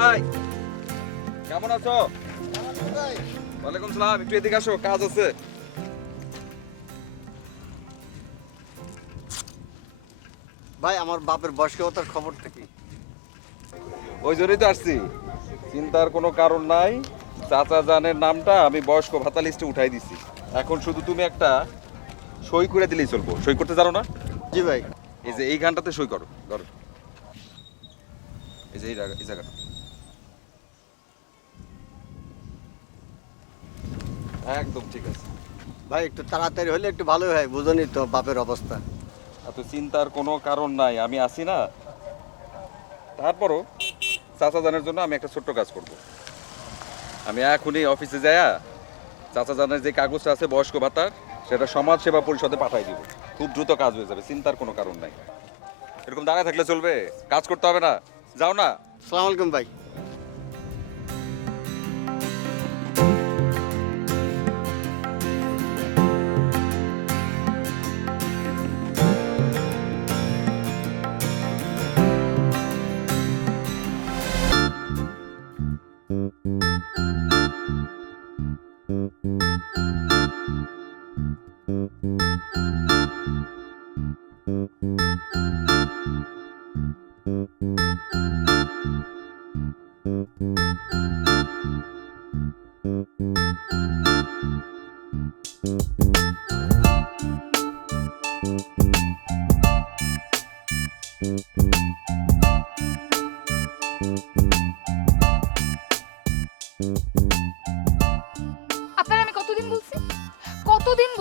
ভাই কেমন আছো? ওয়ালাইকুম সালাম। একটু এদিকে আসো, কাজ আছে। ভাই আমার বাপের বয়স্কতার খবরটা কি? ওই জন্যই তো আসছি, চিন্তার কোনো কারণ নাই। চাচা জানের নামটা আমি বয়স্ক ভাতা লিস্টে উঠাই দিছি। এখন শুধু তুমি একটা সই করে দিলেই চলবো। সই করতে জানো না? জি ভাই। এই যে এই গানটাতে সই করো, ধরো। এই যে এই জায়গাটা একদম ঠিক আছে। ভাই একটু তাড়াতাড়ি হলে একটু ভালো হয়, বুঝনি তো বাপের অবস্থা। এত চিন্তার কোনো কারণ নাই, আমি আছি না। তারপরও চাচা জানের জন্য আমি একটা ছোট্ট কাজ করব। আমি এখনই অফিসে যাইয়া চাচা জানের যে কাগজটা আছে বয়স্ক ভাতার, সেটা সমাজ সেবা পরিষদে পাঠাই দিব। খুব দ্রুত কাজ হয়ে যাবে, চিন্তার কোনো কারণ নাই। এরকম দাঁড়ায় থাকলে চলবে? কাজ করতে হবে না? যাও না। সালাম আলাইকুম ভাই। আপনার আমি কতদিন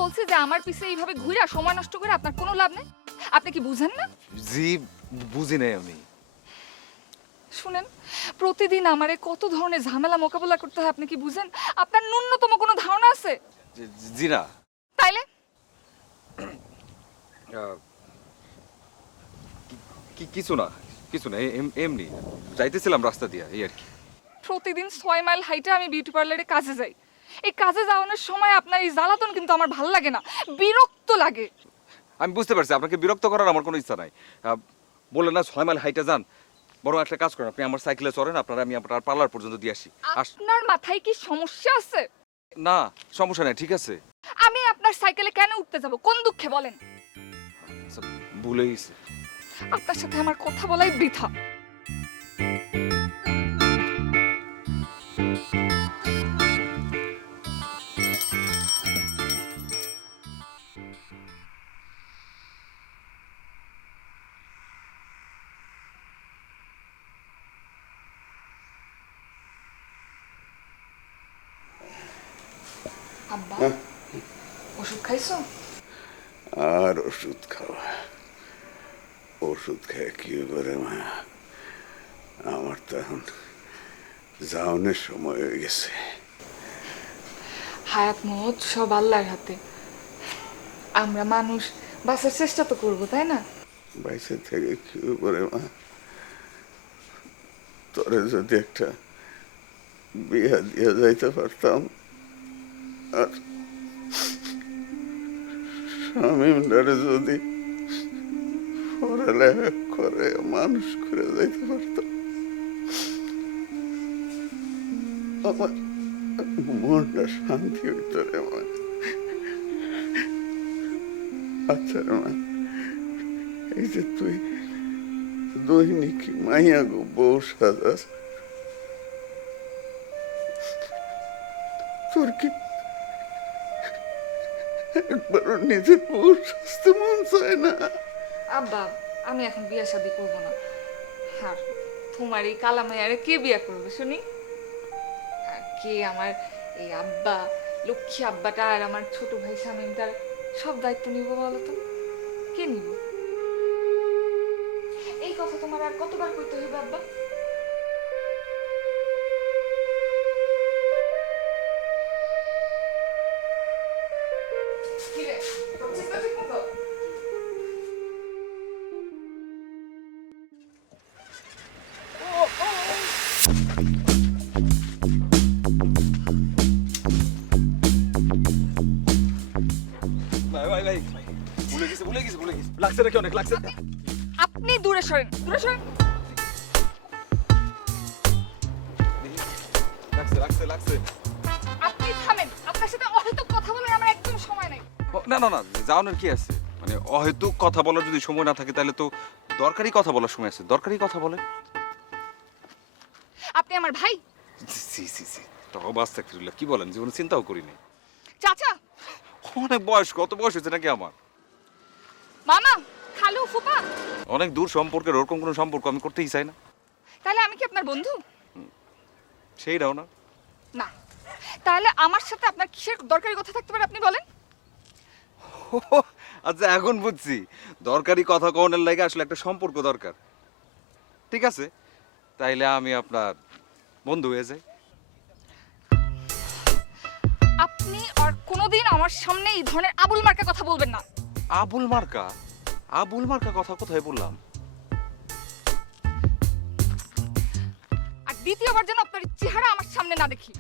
বলছি যে আমার পিছে এইভাবে ঘুরে সময় নষ্ট করে আপনার কোনো লাভ নেই। আপনি কি বুঝেন না? জি, বুঝি নাই আমি। শুনেন, প্রতিদিন আমারে কত ধরনের ঝামেলা মোকাবেলা করতে হয় আপনি কি বুঝেন? আপনার ন্যূনতম কোনো ধারণা আছে? জি না। তাইলে আহ, কিছু না, কিছু না, এমনি যাইতেছিলাম রাস্তা দিয়া, এই আর কি। প্রতিদিন 6 মাইল হাইটে আমি বিউটি পার্লারে কাজে যাই। এই কাজে যাওয়ানোর সময় আপনার এই জ্বালাতন কিন্তু আমার ভালো লাগে না, বিরক্ত লাগে। আমি বুঝতে পারছি আপনাকে বিরক্ত করার আমার কোনো ইচ্ছা নাই। বললেন না 6 মাইল হাইটে যান, বরং একটা কাজ করেন, আপনি আমার সাইকেলে চড়েন, আমি আপনার পার্লার পর্যন্ত দিয়ে আসি। আপনার মাথায় কি সমস্যা আছে? না, সমস্যা নাই, ঠিক আছে। আমি আপনার সাইকেলে কেন উঠতে যাব? কোন দুঃখে বলেন? আচ্ছা, ভুলে গেছি। আপনার সাথে আমার কথা বলাই বৃথা। আব্বা, ওষুধ খাইছো? আর ওষুধ খাওয়া? ওষুধ খেয়ে কি করে মা? আমার তো এখন যাওনের সময় হয়ে গেছে। হায়াত মত সব আল্লাহর হাতে। আমরা মানুষ বাঁচার চেষ্টা তো করবো, তাই না? বাইসে থেকে কি করে মা? তোরে যদি একটা বিয়া দিয়ে যাইতে পারতাম, আর স্বামীটারে যদি পড়ালেখা করে মানুষ করে যাইতে পারতাম, আমার মনটা শান্তি হইত রে মা। আচ্ছা রে মা, এই যে তুই দৈনিক মাইয়া গো বউ সাজাস, তোর কি একবারও নিজের বউ সাজতে মন চায় না? আব্বা, আমি এখন বিয়ে শাদী করবো না। আর তোমার এই কালা মায়ারে কে বিয়ে করবে শুনি? আর কে আমার এই আব্বা, লক্ষ্মী আব্বাটা আর আমার ছোট ভাই শামীমটার সব দায়িত্ব নিব বলো তো? কে নিব? এই কথা তোমার আর কতবার কইতে হইবে আব্বা? কি রে, করছিস তো ঠিক মতো? ভাই ভাই ভাই ভুলে গেছি লাগছে নাকি অনেক লাগছে? আপনি দূরে সরেন, দূরে সরেন। লাগছে আপনি থামেন, আপনার সাথে অহেতুক কথা বলার আমার একদম সময় নাই। না না না, যাওয়ানোর কি আছে? মানে অহেতুক কথা বলার যদি সময় না থাকে তাহলে তো দরকারি কথা বলার সময় আছে। দরকারি কথা বলে। আপনি আমার ভাই। সি তওবাস তাকফিরুল্লাহ, কি বলেন? জীবনে চিন্তাও করিনি। চাচা, অনেক বয়স, কত বয়স হয়েছে নাকি আমার? মামা, খালু, ফুপা। অনেক দূর সম্পর্কের ওরকম কোনো সম্পর্ক আমি করতেই চাই না। তাহলে আমি কি আপনার বন্ধু? সেইটাও না। না। তাহলে আমার সাথে আপনার কিসের দরকারি কথা থাকতে পারে আপনি বলেন? আচ্ছা এখন বুঝছি, দরকারি কথা কওয়ার লাগে আসলে একটা সম্পর্ক দরকার। ঠিক আছে, তাইলে আমি আপনার বন্ধু হয়ে যাই। আপনি আর কোনোদিন আমার সামনে এই ধরনের আবুল মার্কা কথা বলবেন না। আবুল মার্কা? আবুল মার্কা কথা কোথায় বললাম? আর দ্বিতীয়বার যেন আপনার চেহারা আমার সামনে না দেখি।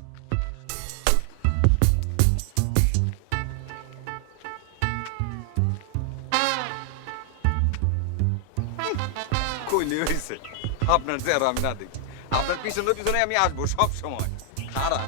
কইলে হয়েছে আপনার চেহারা আমি না দেখি। আপনার পিছনে পিছনে আমি আসবো সব সময়। তারা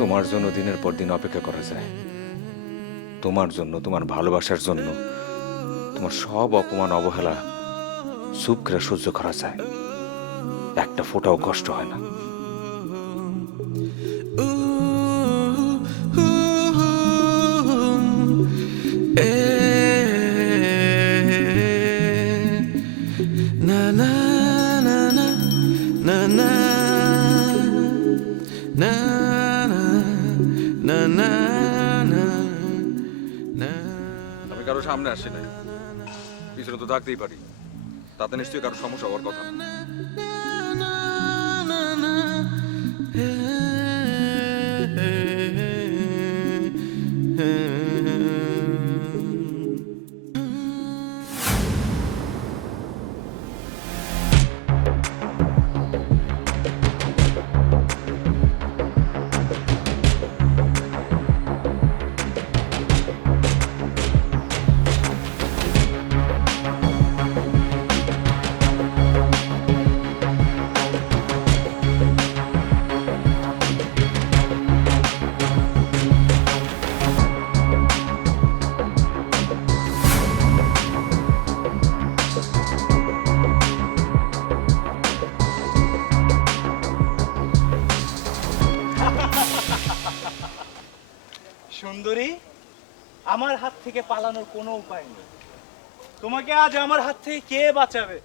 তোমার জন্য দিনের পর দিন অপেক্ষা করা যায়। তোমার জন্য, তোমার ভালোবাসার জন্য তোমার সব অপমান অবহেলা চুপ করে সহ্য করা যায়। একটা ফোঁটাও কষ্ট হয় না। আমি কারো সামনে আসি নাই, পিছনে তো থাকতেই পারি। তাতে নিশ্চয়ই কারো সমস্যা হওয়ার কথা না। সুন্দরী, আমার হাত থেকে পালানোর কোনো উপায় নেই। তোমাকে আজ আমার হাত থেকে কে বাঁচাবে?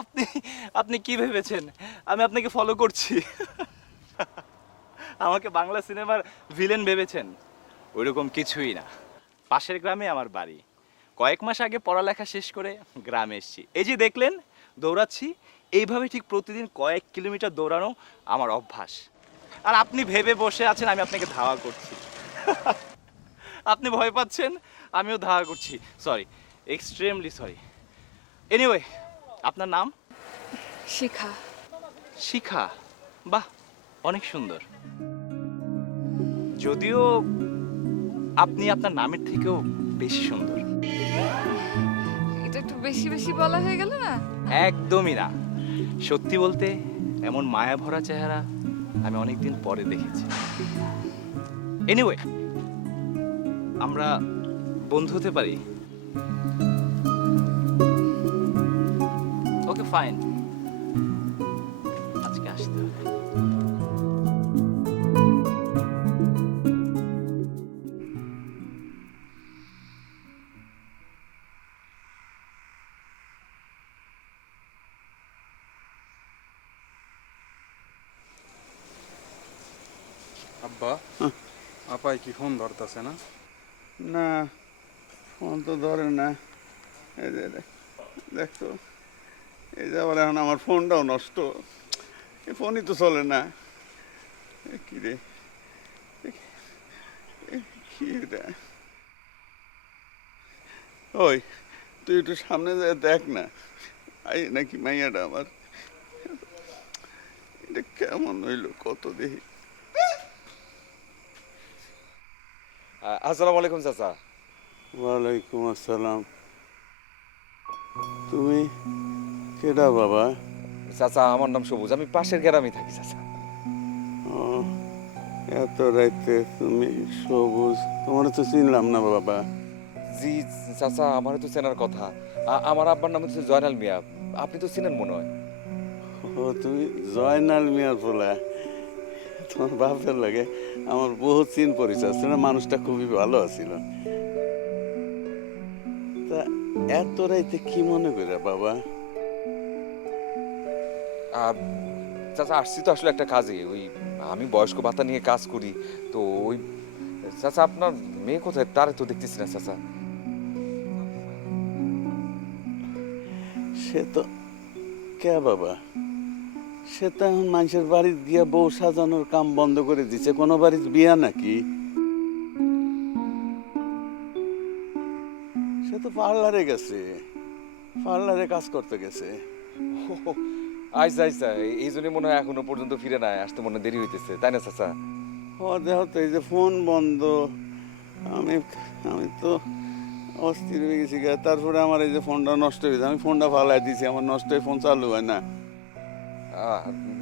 আপনি আপনি কি ভেবেছেন আমি আপনাকে ফলো করছি? আমাকে বাংলা সিনেমার ভিলেন ভেবেছেন? ওইরকম কিছুই না। পাশের গ্রামে আমার বাড়ি। কয়েক মাস আগে পড়ালেখা শেষ করে গ্রামে এসেছি। এই যে দেখলেন দৌড়াচ্ছি, এইভাবে ঠিক প্রতিদিন কয়েক কিলোমিটার দৌড়ানো আমার অভ্যাস। আর আপনি ভেবে বসে আছেন আমি আপনাকে ধাওয়া করছি। আপনি ভয় পাচ্ছেন, আমিও ধাওয়া করছি। Sorry, extremely sorry. এনিওয়ে, আপনার নাম? শিখা। শিখা, বাহ, অনেক সুন্দর। যদিও আপনি আপনার নামের থেকেও বেশি সুন্দর। এটা একটু বেশি বেশি বলা হয়ে গেল না? একদমই না। সত্যি বলতে এমন মায়া ভরা চেহারা আমি অনেকদিন পরে দেখেছি। এনিওয়ে, আমরা বন্ধু হতে পারি? ওকে ফাইন, আজকে আসতে হবে। আব্বা, আপাই কি ফোন ধরতেছে না? না, ফোন তো ধরে না। এই যে দেখতো, এই যে আবার এখন আমার ফোনটাও নষ্ট, এই ফোনই তো চলে না। কি রে, কি রে? ওই তুই একটু সামনে যায় দেখ না, আই নাকি মাইয়াটা আমার। এটা কেমন হইলো কত দেখি। আসসালামু আলাইকুম চাচা। ওয়ালাইকুম আসসালাম। তুমি কেডা বাবা? চাচা আমার নাম সবুজ, আমি পাশের গ্রামে থাকি চাচা। ও, এত রাইতে তুমি সবুজ? তোমার তো চিনলাম না বাবা। জি চাচা, আমার তো চেনার কথা। আমার আব্বার নাম হচ্ছে জয়নাল মিয়া, আপনি তো চিনেন মনে হয়। ও, তুমি জয়নাল মিয়ার পোলা। তোমার বাপের লাগে আমার বহুত চিন পরিচয় ছিল, মানুষটা খুবই ভালো ছিল। তা এত রাইতে কি মনে করে বাবা? চাচা আসছি তো আসলে একটা কাজে, ওই আমি বয়স্ক ভাতা নিয়ে কাজ করি তো ওই। চাচা আপনার মেয়ে কোথায়, তারে তো দেখতেছি না চাচা। সে তো কে বাবা? সে তো এখন মানুষের বাড়ি গিয়া বউ সাজানোর কাম বন্ধ করে দিছে। কোনো বাড়ির বিয়া নাকি? সে তো পার্লারে গেছে, পার্লারে কাজ করতে গেছে। আচ্ছা আচ্ছা, এই জন্য মনে হয় এখনো পর্যন্ত ফিরে নাই, আসতে মনে হয় দেরি হইতেছে, তাই না চাচা? ও দেখো তো, এই যে ফোন বন্ধ, আমি আমি তো অস্থির হয়ে গেছি গা। তারপরে আমার এই যে ফোনটা নষ্ট হয়ে গেছে, আমি ফোনটা ফালাই দিছি, আমার নষ্ট হয়ে ফোন চালু হয় না।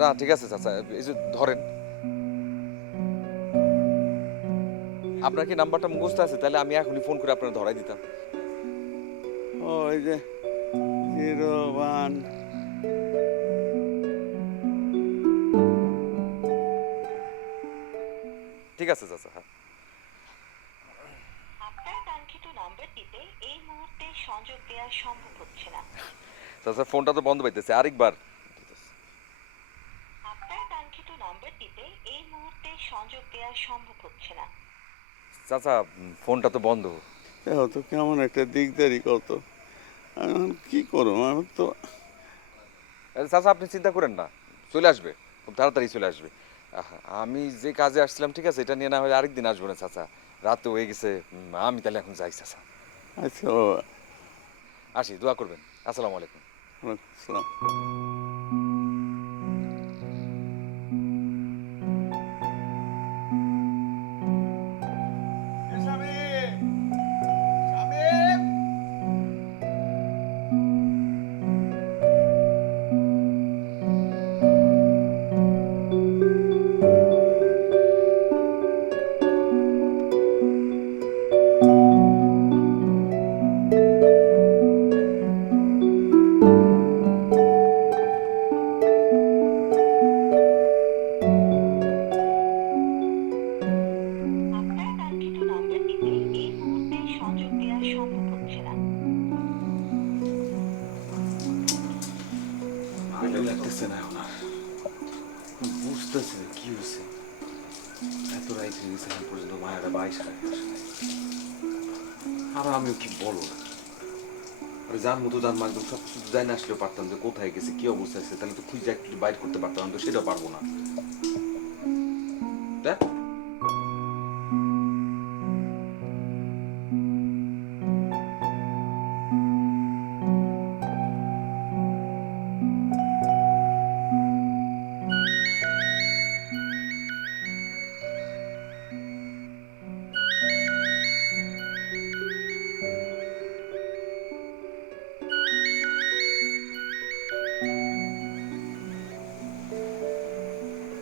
না ঠিক আছে চাচা, এই যে ধরেন। আপনার কি নাম্বারটা মুখস্থ আছে? তাহলে আমি এখনই ফোন করে আপনার ধরাই দিতাম। ও, এই যে 01। ঠিক আছে চাচা, হ্যাঁ। আপনার কাঙ্ক্ষিত নাম্বারটিতে এই মুহূর্তে সংযোগ দেওয়া সম্ভব হচ্ছে না। চাচা ফোনটা তো বন্ধ পাইতেছে, আরেকবার। আপনার কাঙ্ক্ষিত নাম্বারটিতে এই মুহূর্তে সংযোগ দেওয়া সম্ভব হচ্ছে না। চাচা ফোনটা তো বন্ধ। দেখো তো কেমন একটা দিকদারি কত। আমি এখন কি করবো? আমি তো চাচা আপনি চিন্তা করেন না, চলে আসবে, খুব তাড়াতাড়ি চলে আসবে। আমি যে কাজে আসছিলাম, ঠিক আছে, এটা নিয়ে না হয় আরেকদিন আসবো না চাচা, রাত তো হয়ে গেছে। আমি তাহলে এখন যাই চাচা। আচ্ছা বাবা, আসি, দোয়া করবেন। আসসালামু আলাইকুম। ওয়ালাইকুম আসসালাম। বুঝতেছি না কি হয়েছে, এত রাইট হয়ে গেছে এখন পর্যন্ত মায়েরা বাইশ রায় আসে নাই। আর আমিও কি বলো না, আরে যার মতো যার মা একদম সব কিছু যাই না আসলেও পারতাম যে কোথায় গেছে কি অবস্থা আছে, তাহলে তো খুঁজে একটু বাইর করতে পারতাম, আমি তো সেটাও পারবো না। দেখ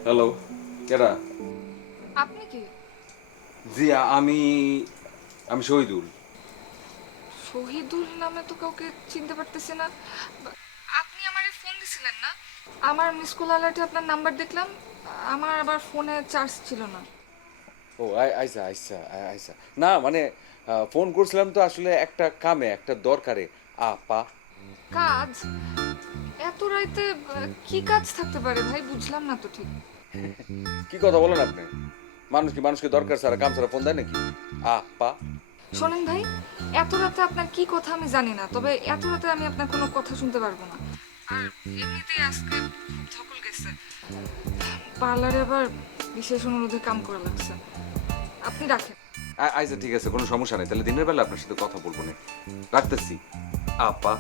হ্যালো, কেরা? আপনি কি? জি আমি শহীদুল। শহীদুল নামে তো কাউকে চিনতে পারতেছি না। আপনি আমারে ফোন দিছিলেন না? আমার মিস কল অ্যালার্টে আপনার নাম্বার দেখলাম, আমার আবার ফোনে চার্জ ছিল না। ও আইসা আইসা আইসা না মানে ফোন করছিলাম তো আসলে একটা কামে, একটা দরকারে। আপা কাজ? এত রাইতে কি কাজ থাকতে পারে ভাই, বুঝলাম না তো ঠিক। কি কথা বলেন আপনি? মানুষকে দরকার ছাড়া কাম ছাড়া ফোন দেয় নাকি? আপা শোনেন ভাই, এত রাতে আপনার কি কথা আমি জানি না, তবে এত রাতে আমি আপনার কোনো কথা শুনতে পারবো না। আর এমনিতেই আজকে খুব ধকল গেছে, পার্লারে আবার বিশেষ অনুরোধে কাম করা লাগছে। আপনি রাখেন। আইসা ঠিক আছে, কোনো সমস্যা নেই, তাহলে দিনের বেলা আপনার সাথে কথা বলবো না, রাখতেছি। আপা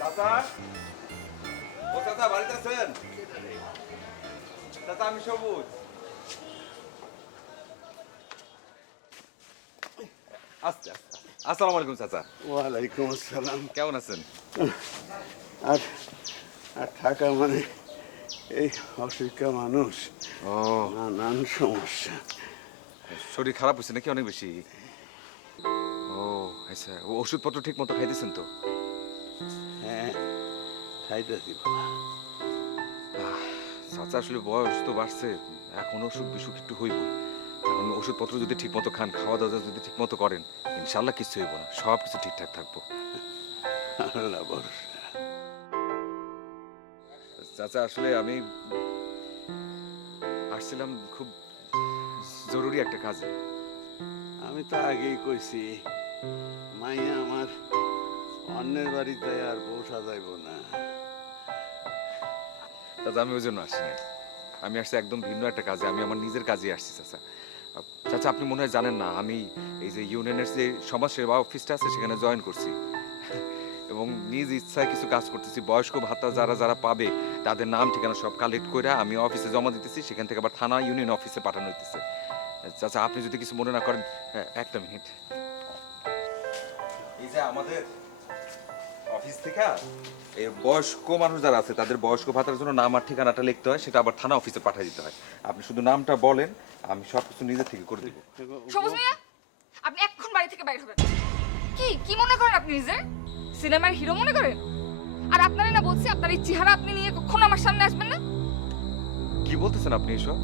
চাচা, ও চাচা বাড়িতে আছেন? চাচা আমি সবুজ। আচ্ছা, আসসালামু আলাইকুম চাচা। ওয়ালাইকুম আসসালাম। কেমন আছেন? আর আর থাকা মানে এই অসুখা মানুষ, ও নানান সমস্যা। শরীর খারাপ হয়েছে নাকি অনেক বেশি? ও আচ্ছা, ও ওষুধপত্র ঠিক মতো খাইতেছেন তো? হ্যাঁ, খাইতেছি বাবা। চাচা আসলে বয়স তো বাড়ছে, এখন অসুখ বিসুখ একটু হইবই। এখন ওষুধপত্র যদি ঠিক মতো খান, খাওয়া দাওয়া যদি ঠিক মতো করেন, ইনশাল্লাহ কিছু হইব না, সব কিছু ঠিকঠাক থাকবো। আল্লাহ ভরসা। চাচা আসলে আমি আসছিলাম খুব জরুরি একটা কাজে। আমি তো আগেই কইছি, মাইয়া আমার অন্যের বাড়িতে আর বউ সাজাইব না। চাচা আমি ওই জন্য আসছি নাই, আমি আসছি একদম ভিন্ন একটা কাজে, আমি আমার নিজের কাজে আসছি চাচা। চাচা আপনি মনে হয় জানেন না, আমি এই যে ইউনিয়নের যে সমাজ সেবা অফিসটা আছে সেখানে জয়েন করছি এবং নিজ ইচ্ছায় কিছু কাজ করতেছি। বয়স্ক ভাতা যারা যারা পাবে তাদের নাম ঠিকানা সব কালেক্ট করে আমি অফিসে জমা দিতেছি, সেখান থেকে আবার থানা ইউনিয়ন অফিসে পাঠানো হইতেছে। চাচা আপনি যদি কিছু মনে না করেন, একটা মিনিট। এই যে আমাদের অফিস থেকে এই বয়স্ক মানুষ যারা আছে তাদের বয়স্ক ভাতার জন্য নাম আর ঠিকানাটা লিখতে হয়, সেটা আবার থানা অফিসে পাঠিয়ে দিতে হয়। আপনি শুধু নামটা বলেন, আমি সব কিছু নিজে থেকে করে দিব। সবুজ মিয়া, আপনি এক্ষুন বাড়ি থেকে বাইরে হবেন। কি কি মনে করেন আপনি নিজে? সিনেমার হিরো মনে করেন? আর আপনারই না বলছি, আপনার এই চেহারা আপনি নিয়ে কখনো আমার সামনে আসবেন না। কি বলতেছেন আপনি এসব?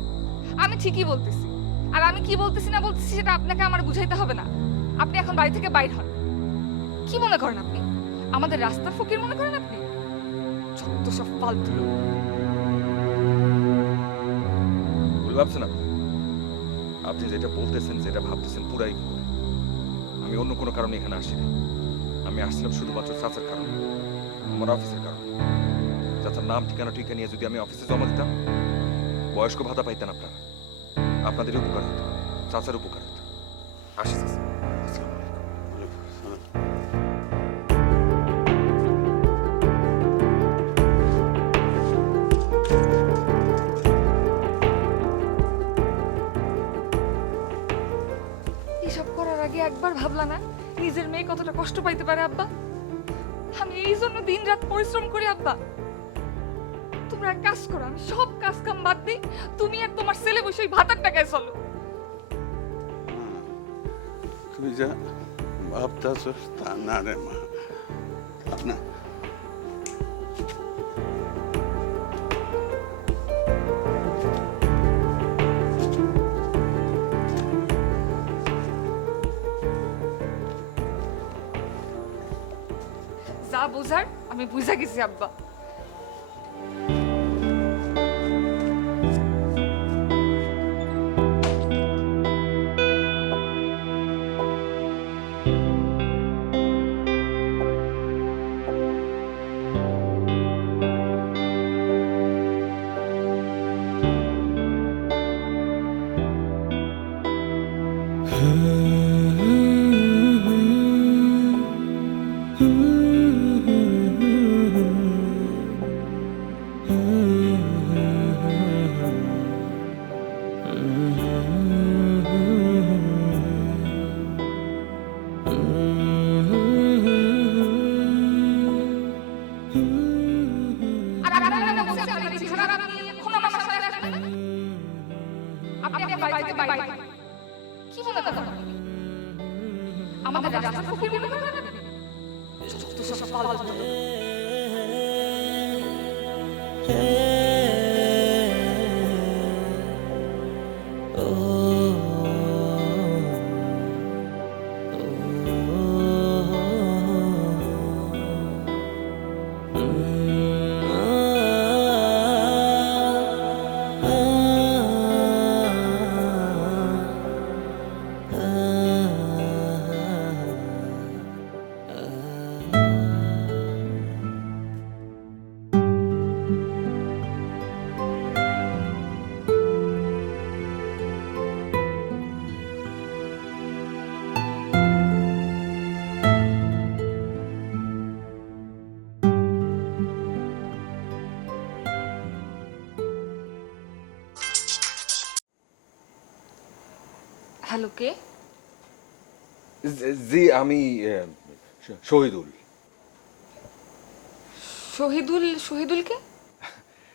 আমি ঠিকই বলতেছি, আর আমি কি বলতেছি না বলতেছি সেটা আপনাকে আমার বুঝাইতে হবে না। আপনি এখন বাড়ি থেকে বাইর হন। কি মনে করেন আপনি? আমাদের রাস্তার ফকির মনে করেন আপনি? যত সব ফালতু লোক। ভুল ভাবছেন আপনি? আপনি যেটা বলতেছেন, যেটা ভাবতেছেন পুরাই ভুল। আমি অন্য কোনো কারণে এখানে আসিনি, আমি আসছিলাম শুধুমাত্র চাচার কারণে, আমার অফিসের কারণে। চাচার নাম ঠিকানা নিয়ে যদি আমি অফিসে জমা দিতাম, বয়স্ক ভাতা পাইতেন আপনারা, আপনাদের উপকার হতো, চাচার উপকার হতো। আসি চাচা, আসসালামু আলাইকুম। এসব করার আগে একবার ভাবলা না নিজের মেয়ে কতটা কষ্ট পাইতে পারে আব্বা? আমি এই জন্য দিনরাত পরিশ্রম করি আব্বা। তোমরা এক কাজ করো, আমি সব কাজ কাম বাদ দিই, তুমি আর তোমার ছেলে বসে ওই ভাতার টাকায় চলো। তুই যা ভাবতেছ তা না রে মা, না। বুঝার আমি বুঝা গেছি আব্বা। কি বলে কথা আমাদের রাস্তা ফকির মনে করেন যত সব পাগল হলো। হ্যালো, কে? জি আমি শহীদুল। শহীদুল? শহীদুল কে?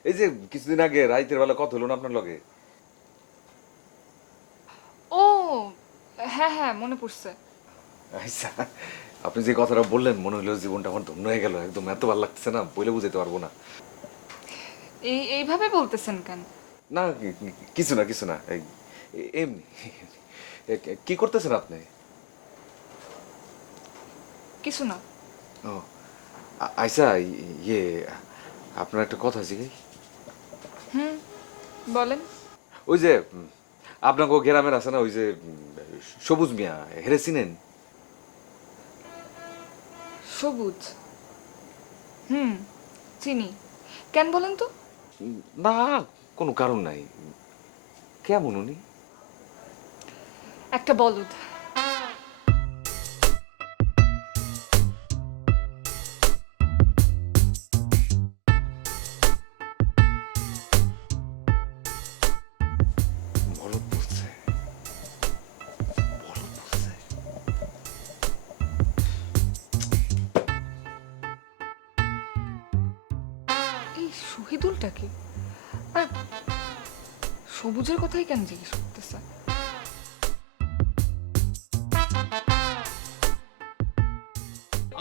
এই যে কিছুদিন আগে রাইতের বেলা কথা হলো না আপনার লগে? ও হ্যাঁ হ্যাঁ, মনে পড়ছে। আচ্ছা, আপনি যে কথাটা বললেন মনে হলো জীবনটা আমার ধন্য হয়ে গেল, একদম এত ভালো লাগতেছে না বলে বুঝাতে পারবো না। এইভাবে বলতেছেন কেন? না কিছু না কিছু না, এমনি। কি করতেছেন আপনি? কিছু না। ও আচ্ছা, ইয়ে আপনার একটা কথা জিজ্ঞেস। হুম, বলেন। ওই যে আপনাকে গ্রামের আছে না ওই যে সবুজ মিয়া, হেরে চিনেন? সবুজ? হুম, চিনি। কেন বলেন তো? না কোনো কারণ নাই। কেমন উনি? একটা বলদ। বলদ বলছে, বলদ বলছে। এই শহীদুলটা কি? আর সবুজের কথাই কেন জিজ্ঞেস করতেছে?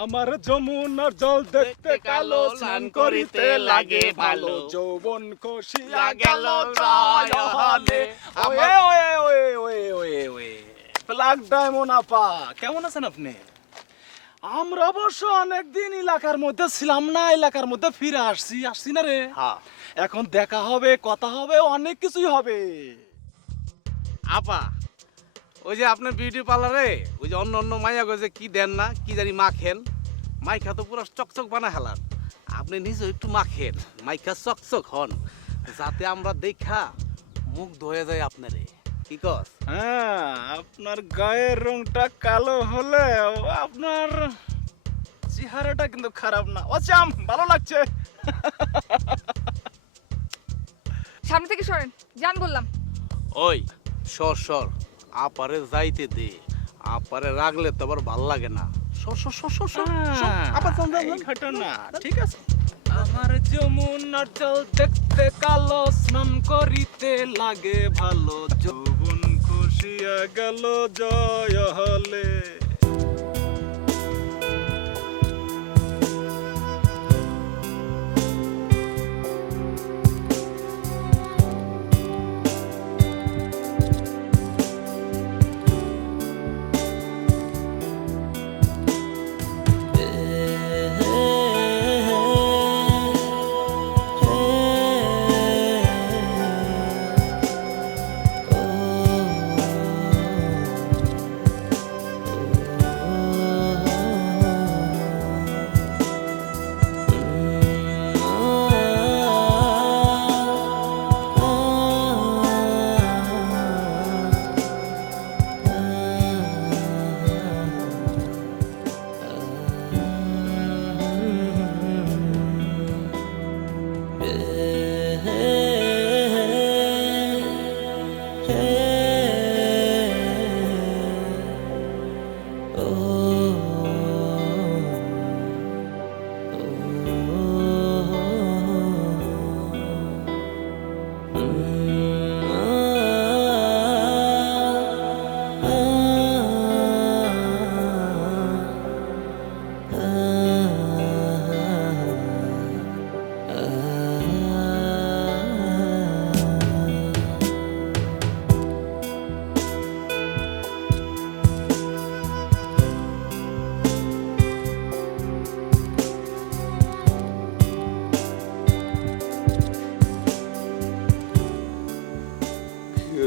আমার যমুনার জল দেখতে কালো, স্নান করিতে লাগে ভালো, যৌবন খসিয়া গেল জয় হলে। Way way way way way way black diamond আপা, কেমন আছেন আপনি? আমরা অবশ্য অনেকদিন এলাকার মধ্যে ছিলাম না, এলাকার মধ্যে ফিরে আসছি না রে। এখন দেখা হবে, কথা হবে, অনেক কিছুই হবে। আপা, ওই যে আপনার বিউটি পার্লারে ওই যে অন্য অন্য মাইয়া যে কি দেন না, কি জানি মাখেন, মাইখা তো পুরো চকচক বানা হেলান। আপনি নিজে একটু মাখেন, মাইখা চকচক হন, যাতে আমরা দেখা মুগ্ধ হয়ে যায় আপনারে। কি কস? হ্যাঁ, আপনার গায়ের রংটা কালো হলে আপনার চেহারাটা কিন্তু খারাপ না। অচাম ভালো লাগছে। সামনে থেকে সরেন, যান বললাম। ওই সর সর, আপারে যাইতে দে, আপারে রাগলে তো আবার ভাল লাগে না। সর সর সর সর সর, সর। আপা চল যান, এই যান। ঘটনা ঠিক আছে। আমার যমুনার জল দেখতে কালো, স্নান করিতে লাগে ভালো, যৌবন খুশিয়া গেল জয় হলে।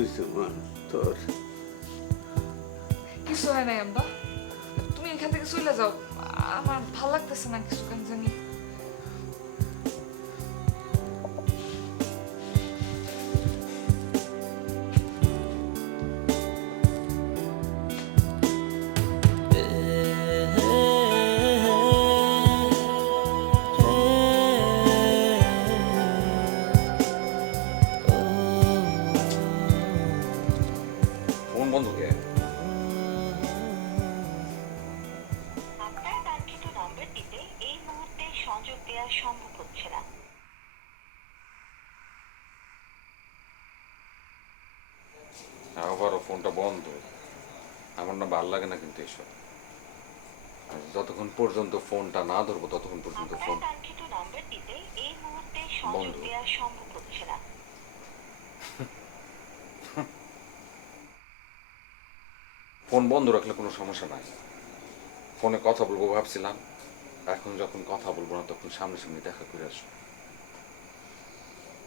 হয়েছে মা তোর? কিছু হয় নাই আব্বা, তুমি এখান থেকে চলে যাও, আমার ভালো লাগতেছে না কিছু কেন জানি। ফোন বন্ধ কে? আপনার কাঙ্ক্ষিত নম্বরটিতে এই মুহূর্তে সংযোগ দেওয়া সম্ভব হচ্ছে না। আবারও ফোনটা বন্ধ। আমার না ভালো লাগে না কিন্তু এসব। আর যতক্ষণ পর্যন্ত ফোনটা না ধরবো ততক্ষণ পর্যন্ত আপনার ফোন কাঙ্ক্ষিত নম্বরটিতে এই মুহূর্তে সংযোগ বন্ধ। দেওয়া সম্ভব হচ্ছে না। ফোন বন্ধ রাখলে কোনো সমস্যা নাই। ফোনে কথা বলবো ভাবছিলাম, এখন যখন কথা বলবো না তখন সামনাসামনি দেখা করে আসবো।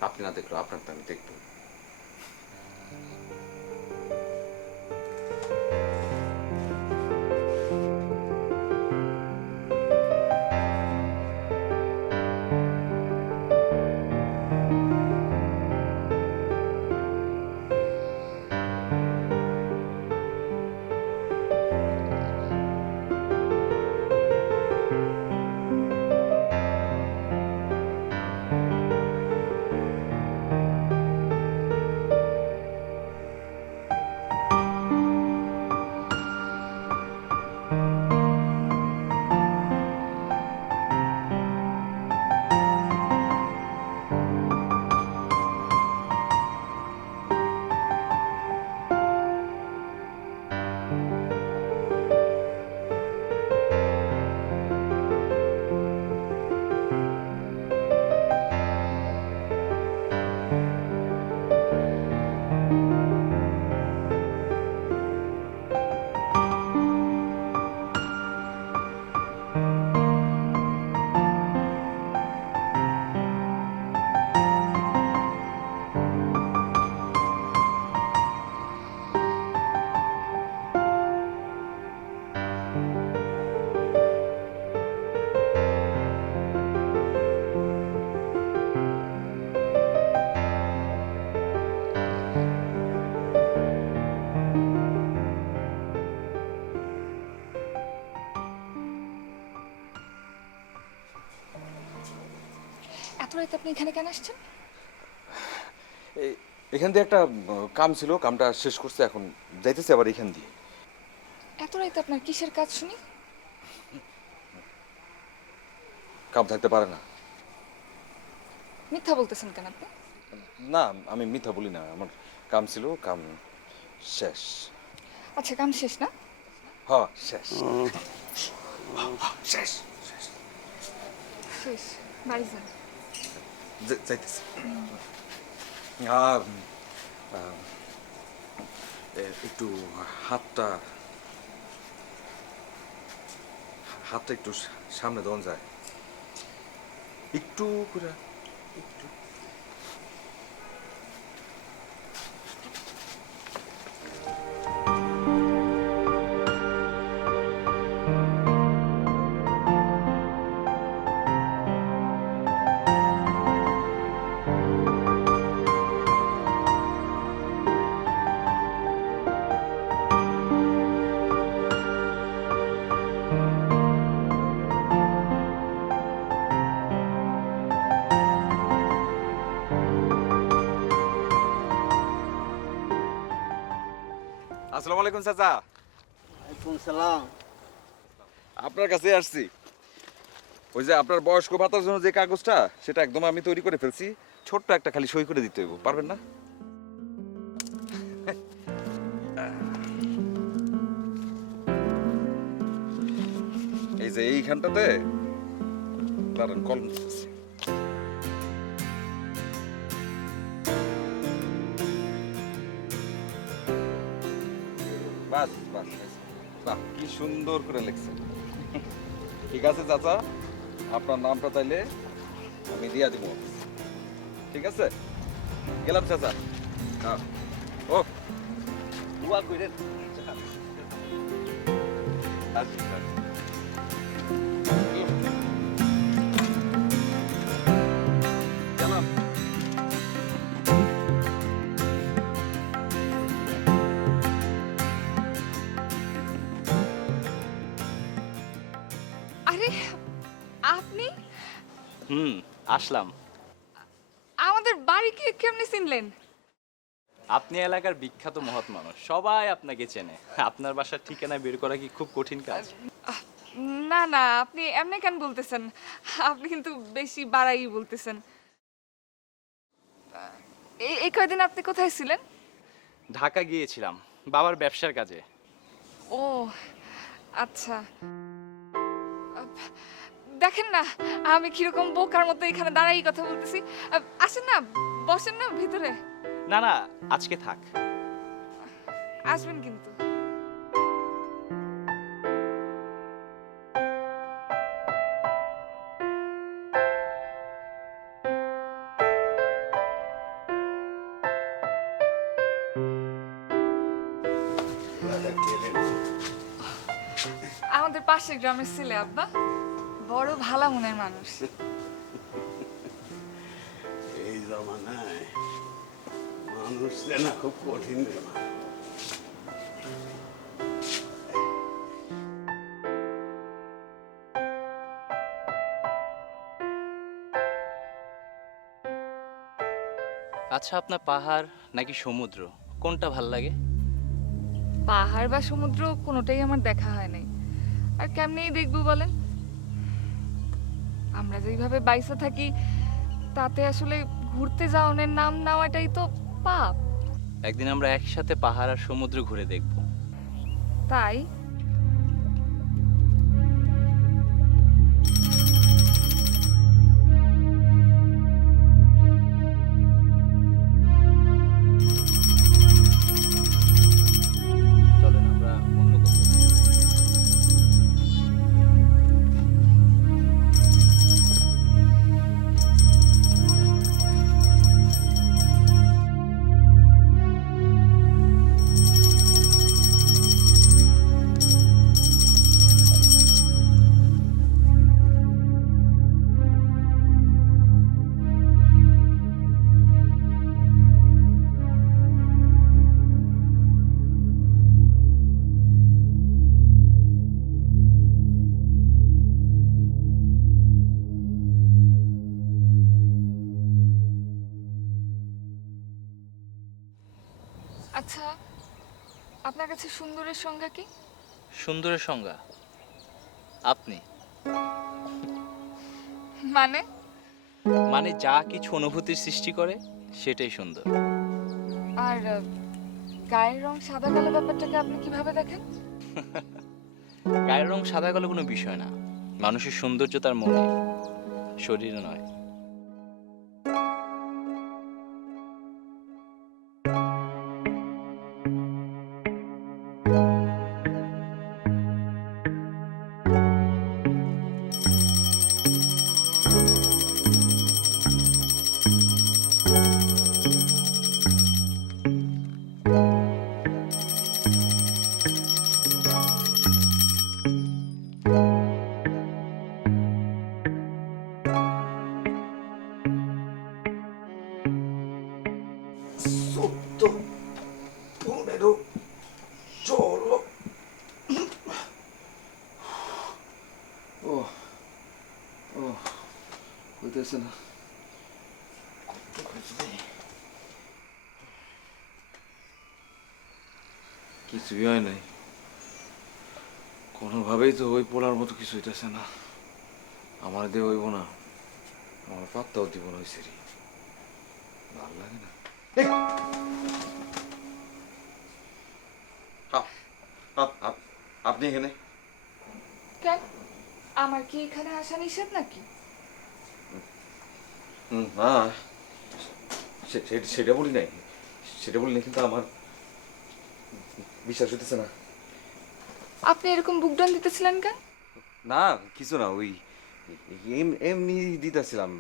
আপনি না দেখলো আপনারটা আমি দেখবো। এত রাতে আপনি এখানে কেন আসছেন? এখান দিয়ে একটা কাম ছিল, কামটা শেষ করছে, এখন যাইতেছে আবার এখান দিয়ে। এত রাতে আপনার কিসের কাজ শুনি? কাম থাকতে পারে না। মিথ্যা বলতেছেন কেন আপনি? না, আমি মিথ্যা বলি না, আমার কাম ছিল, কাম শেষ। আচ্ছা, কাম শেষ না? হ্যাঁ শেষ। শেষ শেষ, বাড়ি যান। যাইতেছি। একটু হাতটা একটু সামনে দেওয়া যায় একটু করে, একটু। আসসালামু আলাইকুম চাচা। ওয়ালাইকুম সালাম। আপনার কাছে আসছি। ওই যে আপনার বয়স্ক ভাতার জন্য যে কাগজটা, সেটা একদম আমি তৈরি করে ফেলছি। ছোট্ট একটা খালি সই করে দিতে হইব, পারবেন না? এই যে এইখানটাতে দাঁড়ান, কলম দিতেছি। বাস বাস বাস। বাহ, কি সুন্দর করে লিখছেন। ঠিক আছে চাচা, আপনার নামটা তাইলে আমি দিয়া দিব। ঠিক আছে, গেলাম চাচা। হ্যাঁ। ও দোয়া করেন। আচ্ছা গেলাম। আরে আপনি আসলাম। আমাদের বাড়ি কেমনে চিনলেন? আপনি এলাকার বিখ্যাত মহৎ মানুষ, সবাই আপনাকে চেনে। আপনার বাসার ঠিকানা বের করা কি খুব কঠিন কাজ? না না, আপনি এমনি কেন বলতেছেন? আপনি কিন্তু বেশি বাড়াই বলতেছেন। এই কয়দিন আপনি কোথায় ছিলেন? ঢাকা গিয়েছিলাম বাবার ব্যবসার কাজে। ও আচ্ছা। দেখেন না আমি কিরকম বোকার মতো এখানে দাঁড়াই কথা বলতেছি। আসেন না, বসেন না ভিতরে। না না, আজকে থাক। আসবেন কিন্তু। আমাদের পাশের গ্রামের ছেলে আব্বা, বড় ভালা মনের মানুষ। এই জমানায় মানুষ চেনা খুব কঠিন রে মা। আচ্ছা, আপনার পাহাড় নাকি সমুদ্র, কোনটা ভাল লাগে? পাহাড় বা সমুদ্র কোনোটাই আমার দেখা হয় নাই, আর কেমনেই দেখবো বলেন? আমরা যেইভাবে বাইসে থাকি তাতে আসলে ঘুরতে যাওয়ার নাম নেওয়াটাই তো পাপ। একদিন আমরা একসাথে পাহাড় আর সমুদ্র ঘুরে দেখব। তাই চলেন আমরা অন্য কোথাও যাই। আচ্ছা, আপনার কাছে সুন্দরের সংজ্ঞা কি? সুন্দরের সংজ্ঞা আপনি। মানে মানে যা কিছু অনুভূতির সৃষ্টি করে সেটাই সুন্দর। আর গায়ের রং সাদা কালো ব্যাপারটাকে আপনি কিভাবে দেখেন? গায়ের রং সাদা কালো কোনো বিষয় না, মানুষের সৌন্দর্য তার মনে, শরীরে নয়। হইতেছে না। কিছুই হয় নাই, কোনোভাবেই তো ওই পোলার মতো কিছু হইতেছে না। আমার দিয়ে হইব না, আমার পাত্তাও দিব না ওই সেরি, ভাল লাগে না। আপনি এখানে? কেন, আমার কি এখানে আসা নিষেধ নাকি? না, সেটা বলি নাই, সেটা বলি নাই, কিন্তু আমার বিশ্বাস হইতেছে না। আপনি এরকম বুকডাউন দিতেছিলেন কেন? না কিছু না, ওই এমনি দিতেছিলাম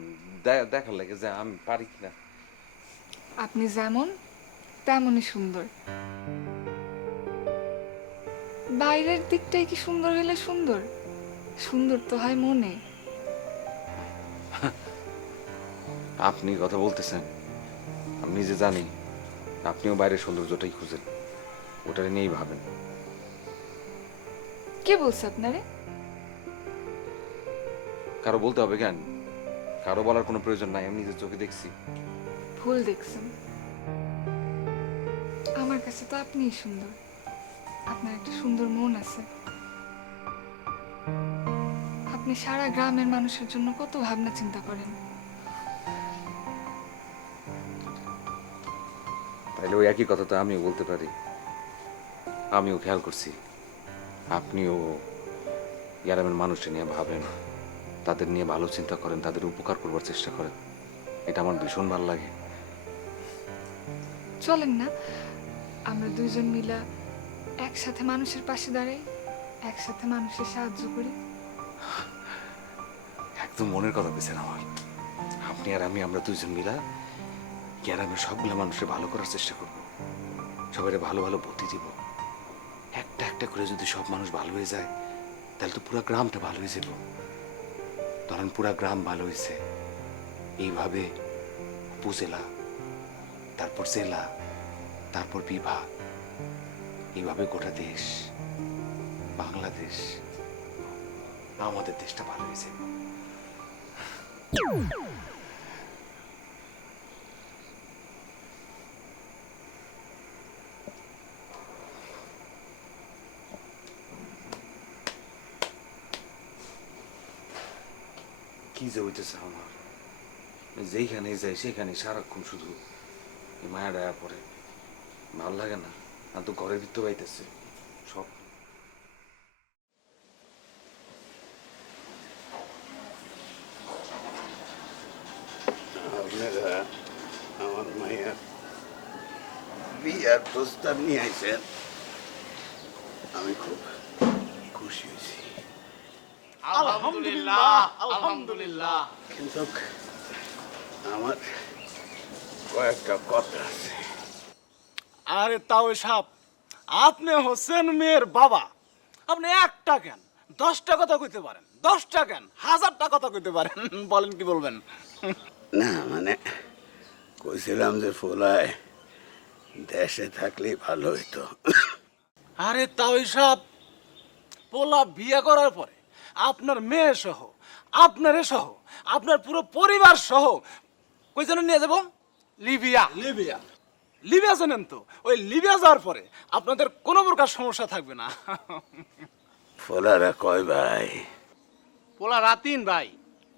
দেখার লাগে যে আমি পারি কিনা। আপনি যেমন তেমনই সুন্দর। বাইরের দিকটাই কি সুন্দর হলে সুন্দর? সুন্দর তো হয় মনে। আপনি কথা বলতেছেন, আমি নিজে জানি আপনিও বাইরের সৌন্দর্যটাই খুঁজেন, ওটা নিয়েই ভাবেন। কে বলছে আপনারে? কারো বলতে হবে কেন? কারো বলার কোনো প্রয়োজন নাই, আমি নিজের চোখে দেখছি। ভুল দেখছেন। আমার কাছে তো আপনিই সুন্দর। আপনার একটা সুন্দর মন আছে। আপনি সারা গ্রামের মানুষের জন্য কত ভাবনা চিন্তা করেন। তাইলে ওই একই কথা তো আমিও বলতে পারি। আমিও খেয়াল করছি আপনিও গ্রামের মানুষকে নিয়ে ভাবেন, তাদের নিয়ে ভালো চিন্তা করেন, তাদের উপকার করবার চেষ্টা করেন। এটা আমার ভীষণ ভালো লাগে। চলেন না আমরা দুইজন মিলা একসাথে মানুষের পাশে দাঁড়াই, একসাথে মানুষের সাহায্য করি। একদম মনের কথা পেয়েছেন আমার। আপনি আর আমি, আমরা দুইজন মিলা গ্রামের সবগুলো মানুষের ভালো করার চেষ্টা করব, সবাই ভালো ভালো বুদ্ধি দিব। একটা একটা করে যদি সব মানুষ ভালো হয়ে যায় তাহলে তো পুরো গ্রামটা ভালো হয়ে যাব। ধরেন পুরো গ্রাম ভালো হয়েছে, এইভাবে উপজেলা, তারপর জেলা, তারপর বিভাগ, এইভাবে গোটা দেশ, বাংলাদেশ, আমাদের দেশটা ভালো হয়েছে। কি যে হইতেছে আমার, যেইখানে যাই সেখানে সারাক্ষণ শুধু এই মায়া ডায়া পড়ে, ভাল লাগে না। আর তো ঘরের ভিতর পাইতেছে সব। আপনারা আমার মায়ের বিয়ার প্রস্তাব নিয়ে আইছেন, আমি খুব খুশি হয়েছি। আলহামদুলিল্লাহ, আলহামদুলিল্লাহ। কিন্তু আমার কয়েকটা কথা আছে। আরে তাও সাপ, আপনি হচ্ছেন মেয়ের বাবা, আপনি একটা কেন 10টা কথা কইতে পারেন, 10টা কেন 1000টা কথা কইতে পারেন। বলেন কি বলবেন? না মানে কইছিলাম যে ফোলায় দেশে থাকলেই ভালো হইতো। আরে তাও সাপ, পোলা বিয়ে করার পরে আপনার মেয়ে সহ, আপনারে সহ, আপনার পুরো পরিবার সহ কই যেন নিয়ে যাব? লিবিয়া। লিবিয়া, লিবিয়া জানেন তো? ওই লিবিয়া যাওয়ার পরে আপনাদের কোনো প্রকার সমস্যা থাকবে না। ফোলারা কয় ভাই? পোলা রাতিন ভাই,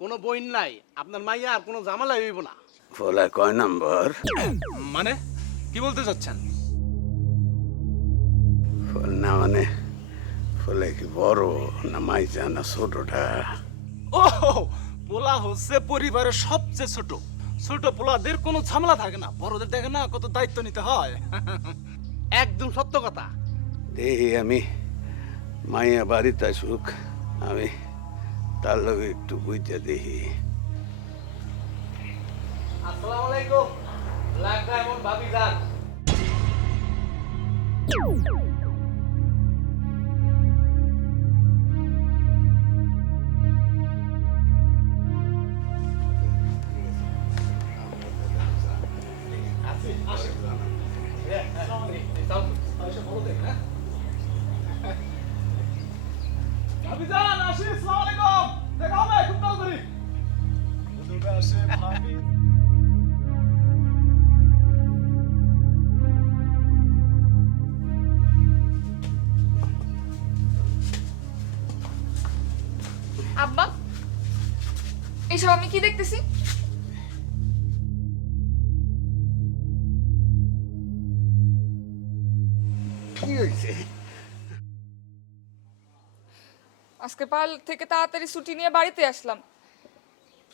কোনো বইন নাই, আপনার মাইয়া আর কোনো ঝামেলা হইব না। ফোলা কয় নম্বর? মানে কি বলতে চাচ্ছেন? ফল না মানে ফলে কি বড় না মাইজা না ছোটটা? ও, পোলা হচ্ছে পরিবারের সবচেয়ে ছোট। ছোট পোলাদের কোনো ঝামেলা থাকে না, বড়দের দেখে না কত দায়িত্ব নিতে হয়। একদম সত্য কথা। দেখি আমি মাইয়া বাড়িতে আসুক, আমি তার লগে একটু বুঝতে দেখি। আসসালামু আলাইকুম, ব্ল্যাক ডায়মন্ড ভাবি যান। ভাবিজান আসি, আসসালামু আলাইকুম, দেখা হবে খুব তাড়াতাড়ি। দুটো আসে ভাবি। আব্বা, এসব আমি কি দেখতেছি? কি হয়েছে? আজকে পাল থেকে তাড়াতাড়ি ছুটি নিয়ে বাড়িতে আসলাম,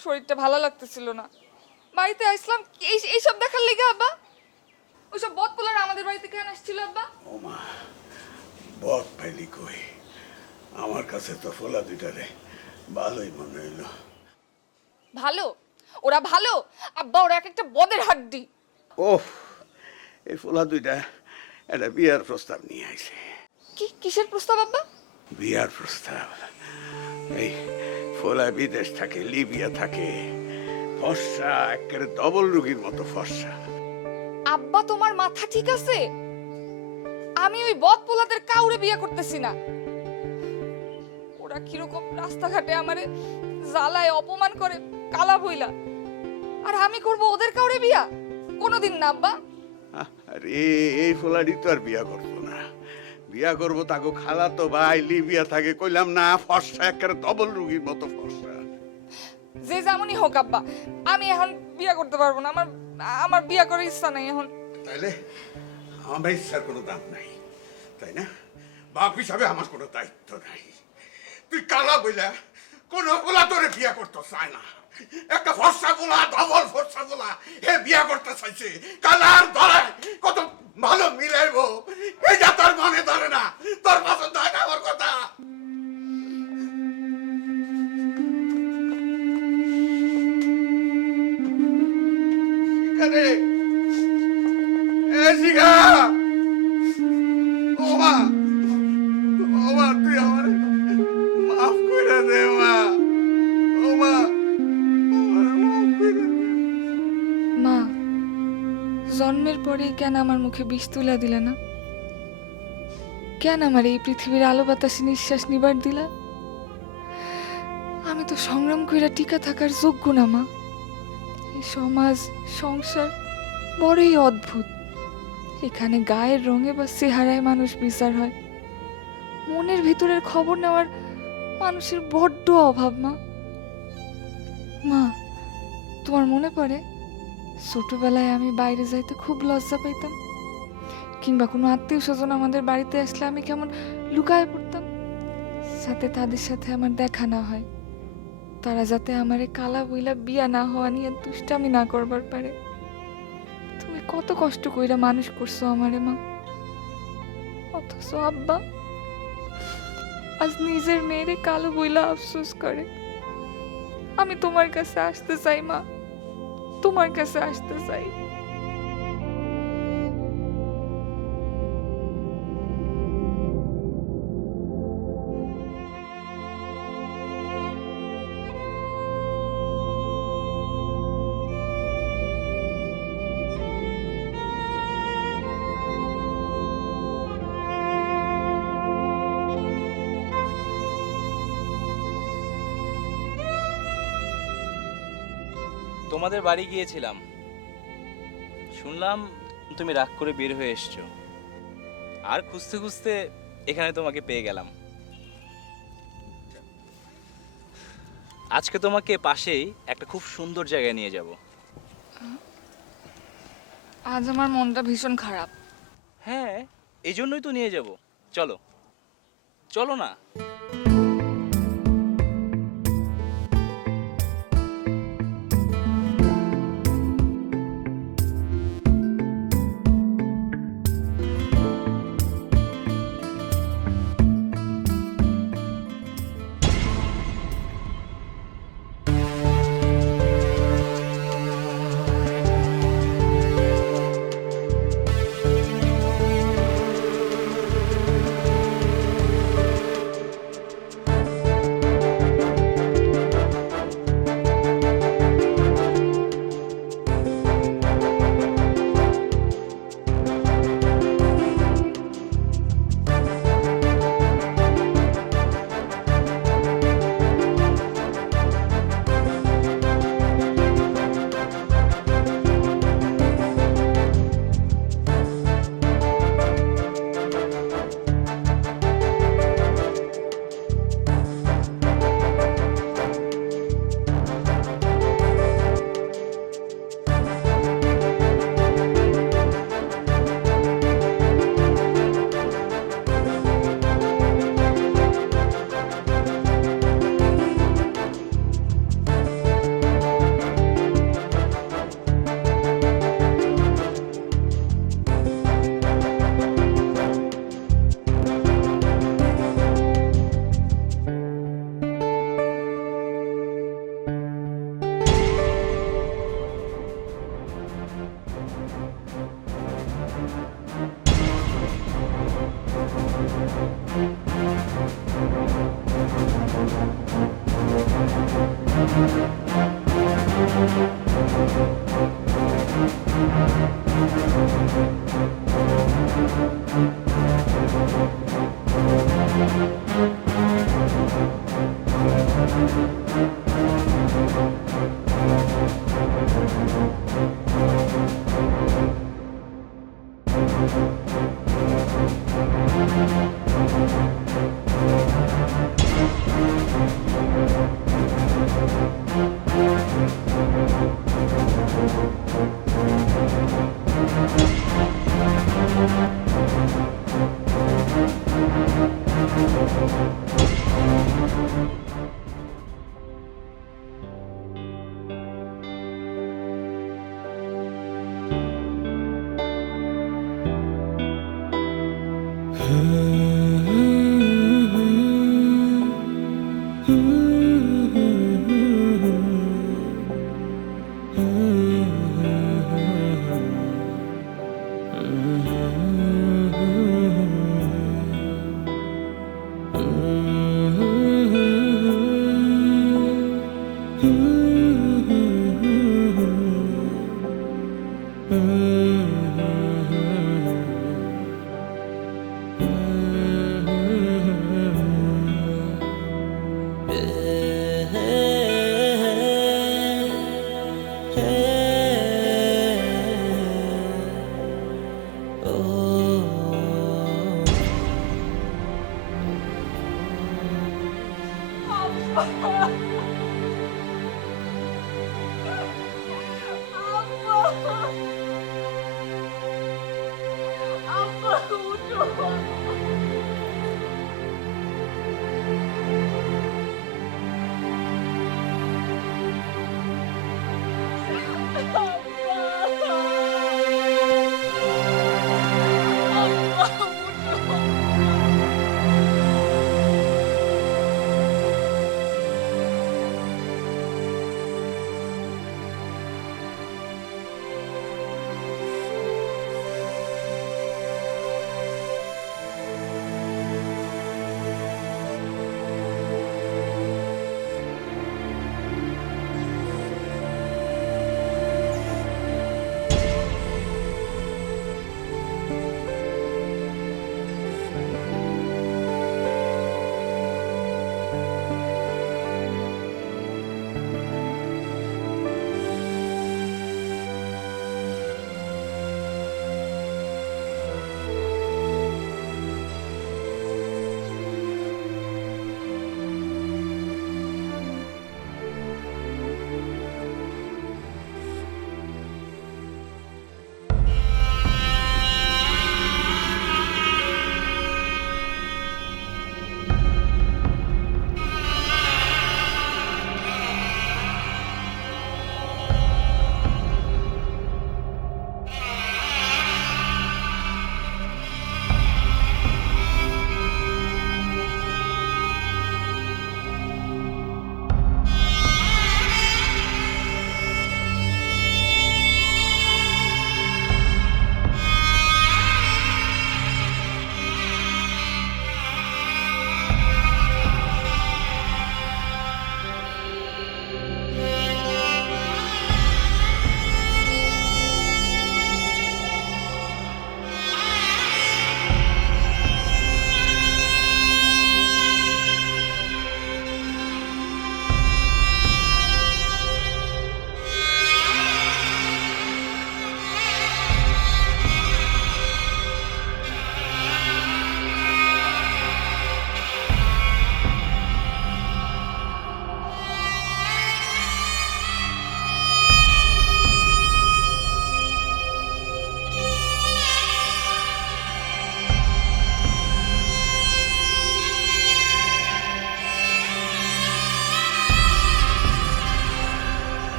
শরীরটা ভালো লাগতেছিল না। বাড়িতে আসলাম এইসব দেখার লেগে আব্বা। ওইসব বদপুলার আমাদের বাড়িতে কেন আসছিল আব্বা? ওমা, বক পাইলি কই? আমার কাছে তো ফোলা দুইটারে ভালোই মনে হইলো। ভালো? ওরা ভালো আব্বা? ওরা এক একটা বদের হাড্ডি। ওহ, এই ফোলা দুইটা একটা বিয়ার প্রস্তাব নিয়ে আইছে। কিসের প্রস্তাব আব্বা? বিয়ার প্রস্তাব। এই ফোলা বিদেশ থাকে, লিবিয়া থাকে, ফর্সা একেবারে ডবল রুগীর মতো ফর্সা। আব্বা তোমার মাথা ঠিক আছে? আমি ওই বদ পোলাদের কাউরে বিয়ে করতেছি না। ওরা কিরকম রাস্তাঘাটে আমারে জ্বালায় অপমান করে কালা বইলা, আর আমি করব ওদের কাউরে বিয়া? কোনোদিন না আব্বা। আরে এই ফোলাডি তো আর বিয়া করবো না, বিয়া করবো তাকে খালা তো ভাই লিবিয়া থাকে, কইলাম না, ফর্সা একেবারে ডবল রুগীর মতো ফর্সা। যে যেমনই হোক আব্বা, আমি এখন বিয়ে করতে পারবো না। আমার বিয়ে করার ইচ্ছা নাই এখন। তাইলে আমার ইচ্ছার কোনো দাম নাই, তাই না? বাপ হিসাবে আমার কোনো দায়িত্ব নাই। তুই কালা বইলা কোন বলা তোরে বিয়া করতে চায় না। একটা ফর্সা বলা, ডবল ফর্সা বলা হে বিয়া করতে চাইছে, কালার ধরে কত ভালো মিলাইব এটা তোর মনে ধরে না, তোর পছন্দ হয় না আমার কথা। এখানে শিখা, ও মা, ও মা, তুই আমার মাফ করে দে মা, ও মা, মাফ করে দে। মা, জন্মের পরেই কেন আমার মুখে বিষ তুলা দিলা না? কেন আমার এই পৃথিবীর আলো বাতাসে নিঃশ্বাস নিবার দিলা? আমি তো সংগ্রাম কইরা টিকা থাকার যোগ্য না মা। এই সমাজ সংসার বড়ই অদ্ভুত। এখানে গায়ের রঙে বা চেহারায় মানুষ বিচার হয়, মনের ভিতরের খবর নেওয়ার মানুষের বড্ড অভাব মা। মা, তোমার মনে পড়ে ছোটবেলায় আমি বাইরে যাইতে খুব লজ্জা পাইতাম, কিংবা কোনো আত্মীয় স্বজন আমাদের বাড়িতে আসলে আমি কেমন লুকায় পড়তাম, যাতে তাদের সাথে আমার দেখা না হয়, তারা যাতে আমারে কালা বইলা বিয়া না হওয়া নিয়ে দুষ্টামি না করবার পারে। তুমি কত কষ্ট কইরা মানুষ করছো আমারে মা, অথচ আব্বা আজ নিজের মেয়েরে কালো বইলা আফসোস করে। আমি তোমার কাছে আসতে চাই মা, তোমার কাছে আসতে চাই। তোমাদের বাড়ি গিয়েছিলাম, শুনলাম তুমি রাগ করে বের হয়ে এসছো, আর খুঁজতে খুঁজতে এখানে তোমাকে পেয়ে গেলাম। আজকে তোমাকে পাশেই একটা খুব সুন্দর জায়গায় নিয়ে যাব। আজ আমার মনটা ভীষণ খারাপ। হ্যাঁ, এই জন্যই তো নিয়ে যাব। চলো চলো না।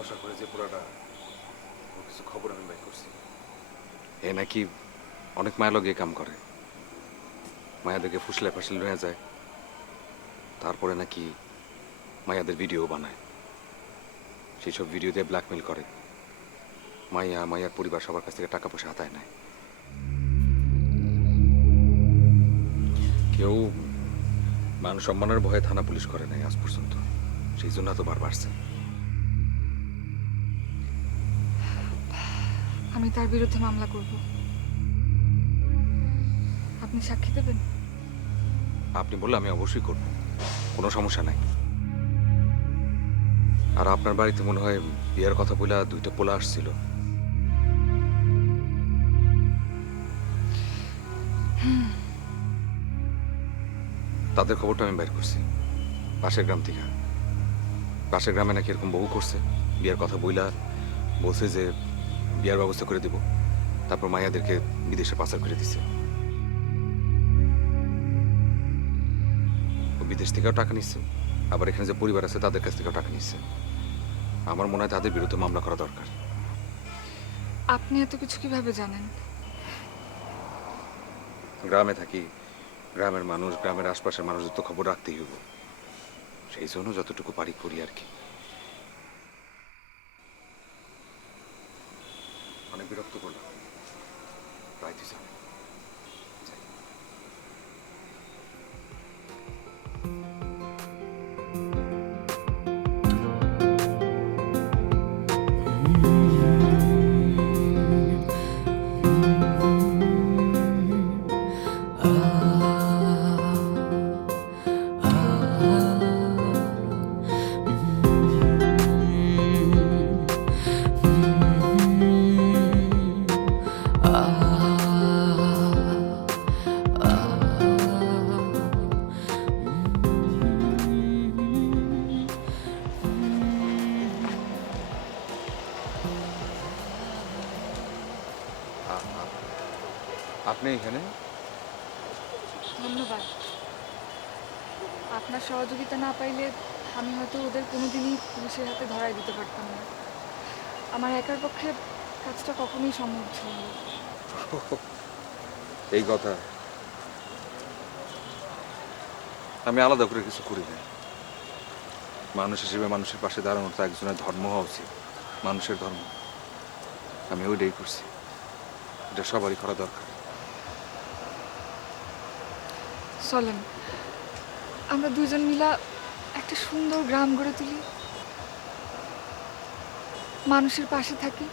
ভরসা করে যে পুরাটা ওর কিছু খবর আমি বাইর করছি। এ নাকি অনেক মায়া লগে কাম করে, মায়াদেরকে ফুসলে ফাসলে নিয়ে যায়, তারপরে নাকি মায়াদের ভিডিও বানায়, সেই সব ভিডিও দিয়ে ব্ল্যাকমেল করে, মায়ার পরিবার সবার কাছ থেকে টাকা পয়সা হাতায় নেয়। কেউ মান সম্মানের ভয়ে থানা পুলিশ করে নাই আজ পর্যন্ত, সেই জন্য এতবার বাড়ছে। আমি তার বিরুদ্ধে মামলা করব। আপনি সাক্ষী দেবেন? আপনি বললে আমি অবশ্যই করব, কোনো সমস্যা নাই। আর আপনার বাড়িতে মনে হয় বিয়ের কথা বলে 2টা পোলা আসছিল। তাদের খবরটা আমি বাইর করছি পাশের গ্রাম থেকে। পাশের গ্রামে নাকি এরকম বহু করছে, বিয়ের কথা বইলা বলছে যে বিয়ার ব্যবস্থা করে দেব, তারপর মায়াদেরকে বিদেশে পাচার করে দিছে। ও বিদেশ থেকেও টাকা নিচ্ছে, আবার এখানে যে পরিবার আছে তাদের কাছ থেকেও টাকা নিচ্ছে। আমার মনে হয় তাদের বিরুদ্ধে মামলা করা দরকার। আপনি এত কিছু কিভাবে জানেন? গ্রামে থাকি, গ্রামের মানুষ, গ্রামের আশপাশের মানুষদের তো খবর রাখতেই হইব, সেই জন্য যতটুকু পারি করি আর কি। অনেক বিরক্ত করলাম, রাইতেছে অনেক। আপনি এখানে? ধন্যবাদ। আপনার সহযোগিতা না পাইলে আমি হয়তো ওদের কোনোদিনই পুলিশের হাতে ধরাই দিতে পারতাম না। আমার একার পক্ষে কাজটা কখনোই সম্ভব ছিল না। এই কথা আমি আলাদা করে কিছু করি না। মানুষ হিসেবে মানুষের পাশে দাঁড়ানোর তো একজনের ধর্ম হওয়া উচিত, মানুষের ধর্ম। আমি ওইটাই করছি, এটা সবারই করা দরকার। চলেন আমরা দুইজন মিলা একটা সুন্দর গ্রাম গড়ে তুলি, মানুষের পাশে থাকি,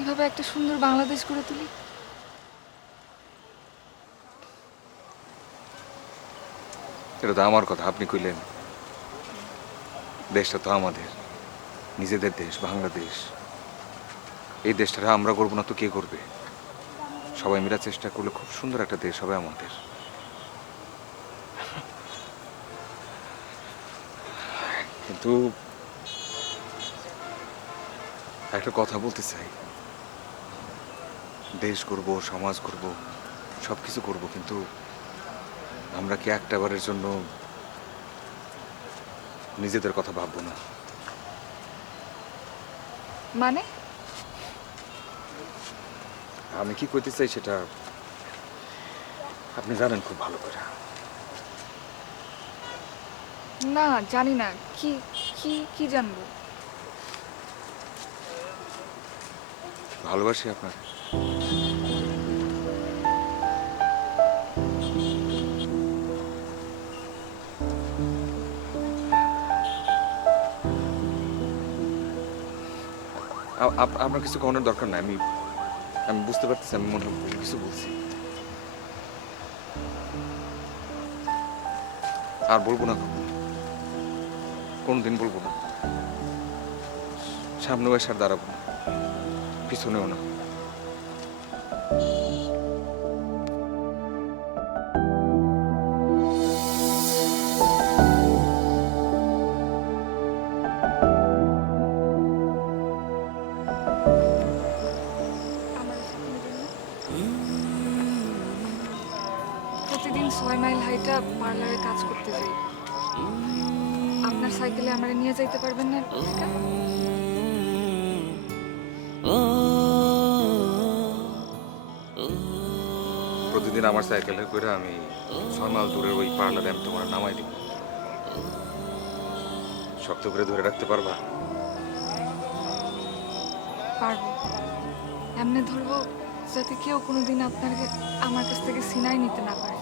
এভাবে একটা সুন্দর বাংলাদেশ গড়ে তুলি। এটা তো আমার কথা, আপনি কইলেন। দেশটা তো আমাদের, নিজেদের দেশ, বাংলাদেশ। এই দেশটা আমরা করবো না তো কে করবে? সবাই মিলে চেষ্টা করলে খুব সুন্দর একটা দেশ হবে আমাদের। কিন্তু একটা কথা বলতে চাই, দেশ করব, সমাজ করব, সবকিছু করব, কিন্তু আমরা কি একটা বারের জন্য নিজেদের কথা ভাববো না? মানে আমি কি করতে চাই সেটা আপনি জানেন খুব ভালো করে। না, জানি না। কি কি কি জানবো? ভালোবাসি আপনাকে। আপনার কিছু করার দরকার নাই, আমি বুঝতে পারতেছি, আমি মনে হয় কিছু বলছি। আর বলবো না, কোনদিন বলবো না। সামনেও এসে আর দাঁড়াবো না, পিছনেও না। আমার সাথে নেবেন না? প্রতিদিন 6 মাইল হাইটা পার্লারে কাজ করতে যাই। আপনার সাইকেলে আমারে নিয়ে যাইতে পারবেন না? প্রতিদিন আমার সাইকেলে করে আমি 6 মাইল দূরের ওই পার্লারে আমি তোমার নামাই দিব। শক্ত করে ধরে রাখতে পারবা? পারবো। এমনি ধরবো যাতে কেউ কোনোদিন আপনাকে আমার কাছ থেকে ছিনাই নিতে না পারে।